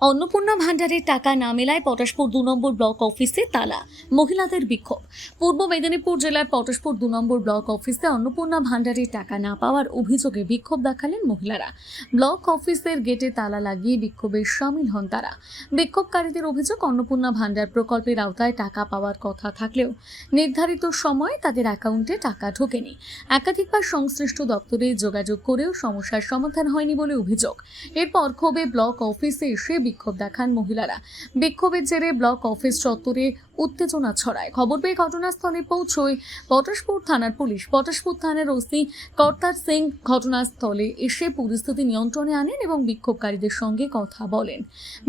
অন্নপূর্ণা ভান্ডারের টাকা না মেলায় পটাশপুর 2 নম্বর ব্লক অফিসে তালা, মহিলাদের বিক্ষোভ। পূর্ব মেদিনীপুর জেলার পটাশপুর 2 নম্বর ব্লক অফিসে অন্নপূর্ণা ভান্ডারের টাকা না পাওয়ার অভিযোগে বিক্ষোভ দেখালেন মহিলারা। ব্লক অফিসের গেটে তালা লাগিয়ে বিক্ষোভে সামিল হন তারা। বিক্ষোভকারীদের অভিযোগ, অন্নপূর্ণা ভান্ডার প্রকল্পের আওতায় টাকা পাওয়ার কথা থাকলেও নির্ধারিত সময়ে তাদের অ্যাকাউন্টে টাকা ঢোকেনি। একাধিকবার সংশ্লিষ্ট দপ্তরে যোগাযোগ করেও সমস্যার সমাধান হয়নি বলে অভিযোগ। এরপর ক্ষোভে ব্লক অফিসে এসে বিক্ষোভ দেখান মহিলারা। বিক্ষোভের জেরে ব্লক অফিস চত্বরে উত্তেজনা ছড়ায়। খবর পেয়ে ঘটনাস্থলে পৌঁছয় পটাশপুর থানার পুলিশ। পটাশপুর থানার ওসি কর্তার সিং ঘটনাস্থলে এসে পরিস্থিতি নিয়ন্ত্রণে আনেন এবং বিক্ষোভকারীদের সঙ্গে কথা বলেন।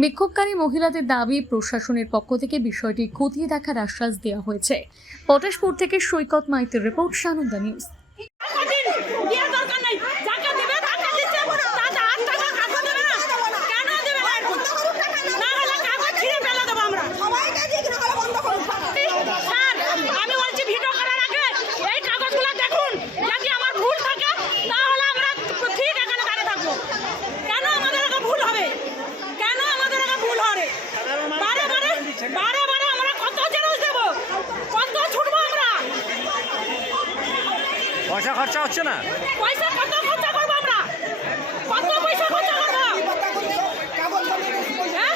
বিক্ষোভকারী মহিলাদের দাবি, প্রশাসনের পক্ষ থেকে বিষয়টি খতিয়ে দেখার আশ্বাস দেওয়া হয়েছে। পটাশপুর থেকে সৈকত মাইতির রিপোর্ট, সানন্দা নিউজ। পয়সা খরচা হচ্ছে না। পয়সা কত খরচা করব আমরা? কত পয়সা খরচা করব? হ্যাঁ?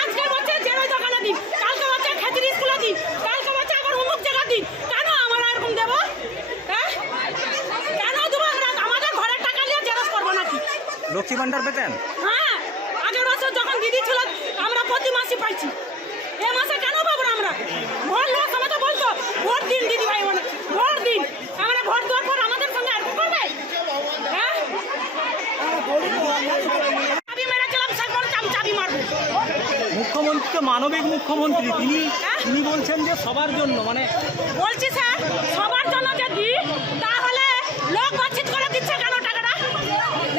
আজকে বলছে জেরো দোকানে দিন, কালকে বলছে খেতির স্কুলে দিন, কালকে বলছে আবার অমুক জায়গা দিন। কেন আমরা এরকম দেব? হ্যাঁ? কেন দেবো আমরা? আমাদের ঘরের টাকা নিয়ে জেরক্স করবো নাকি? লক্ষ্মী ভান্ডার পেতেন? হ্যাঁ, আগের বছর যখন দিদি ছিল আমরা প্রতি মাসে পাইছি। এ মাসে কেন পাবো না আমরা? ভোট লোক সময় তো বলতো ভোট দিন দিদি ভাই, মানে ভোট দিন। আমরা ভোট দেওয়ার পর আমাদের সঙ্গে এরকম করবে? হ্যাঁ, চাবি মেরেছিলাম, সে বলছে আমি চাবি মারবো। মুখ্যমন্ত্রী তো মানবিক মুখ্যমন্ত্রী, তিনি বলছেন যে সবার জন্য, মানে বলছি স্যার সবার জন্য যদি তাহলে লোক বাছিত করে দিচ্ছে কেন টাকাটা?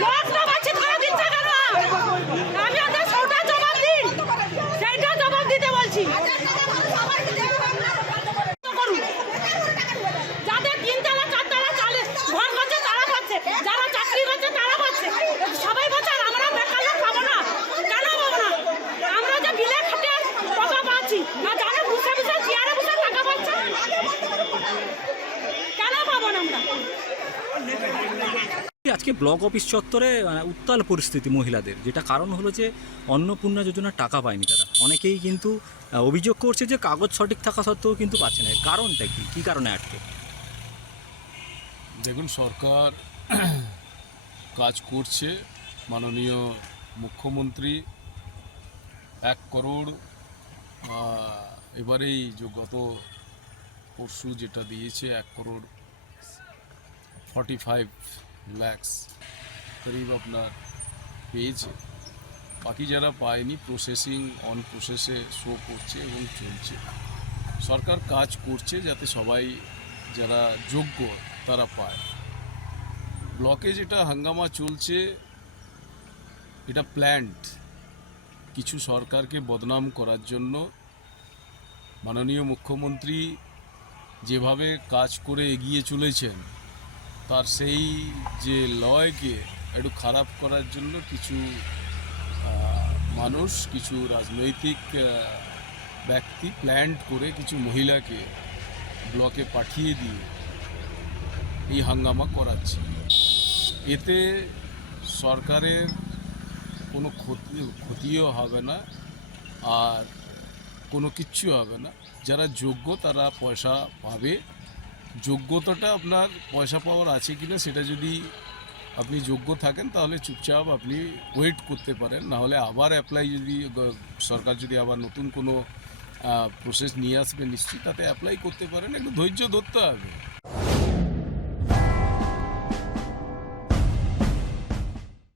লোক তো বাছিত করে দিচ্ছে কেন? আমি ওদের সৌটা জবাব দিন, সেইটা জবাব দিতে বলছি। করুন, যাদের তিনতলা চারতলা চালে ঘর করছে তারা পাচ্ছে, যারা চাকরি করছে তারা পাচ্ছে, সবাই পাচ্ছে। আর আমরা বেকার লোক পাবো না? কেন পাবো না? আমরা যে বিলে খেটে টাকা পাচ্ছি, আর যারা বসে বসে চেয়ারে বসে টাকা পাচ্ছে, কেন পাবো না আমরা? আজকে ব্লক অফিস চত্বরে উত্তাল পরিস্থিতি মহিলাদের, যেটা কারণ হলো যে অন্নপূর্ণা যোজনার টাকা পায়নি তারা। অনেকেই কিন্তু অভিযোগ করছে যে কাগজ সঠিক থাকা সত্ত্বেও কিন্তু পাচ্ছে না। কারণটা কি কারণে আটকে? দেখুন, সরকার কাজ করছে। মাননীয় মুখ্যমন্ত্রী 1 করোড় এবারেই যে গত পরশু যেটা দিয়েছে 1 করোড় 45 lakhs করিব আপনার পেয়েছে। বাকি যারা পায়নি প্রসেসিং অন প্রসেসে শো করছে এবং চলছে। সরকার কাজ করছে যাতে সবাই যারা যোগ্য তারা পায়। ব্লকে যেটা হাঙ্গামা চলছে এটা প্ল্যান্ড, কিছু সরকারকে বদনাম করার জন্য মাননীয় মুখ্যমন্ত্রী যেভাবে কাজ করে এগিয়ে চলেছেন তার সেই যে লয়কে একটু খারাপ করার জন্য কিছু মানুষ, কিছু রাজনৈতিক ব্যক্তি প্ল্যান্ড করে কিছু মহিলাকে ব্লকে পাঠিয়ে দিয়ে এই হাঙ্গামা করাচ্ছে। এতে সরকারের কোনো ক্ষতিও হবে না, আর কোনো কিচ্ছু হবে না। যারা যোগ্য তারা পয়সা পাবে। যোগ্যতাটা আপনার পয়সা পাওয়ার আছে কিনা সেটা যদি আপনি যোগ্য থাকেন তাহলে চুপচাপ আপনি ওয়েট করতে পারেন, নাহলে আবার অ্যাপ্লাই যদি সরকার যদি আবার নতুন কোনো প্রসেস নিয়ে আসবে নিশ্চয়ই তাতে অ্যাপ্লাই করতে পারেন। একটু ধৈর্য ধরতে হবে।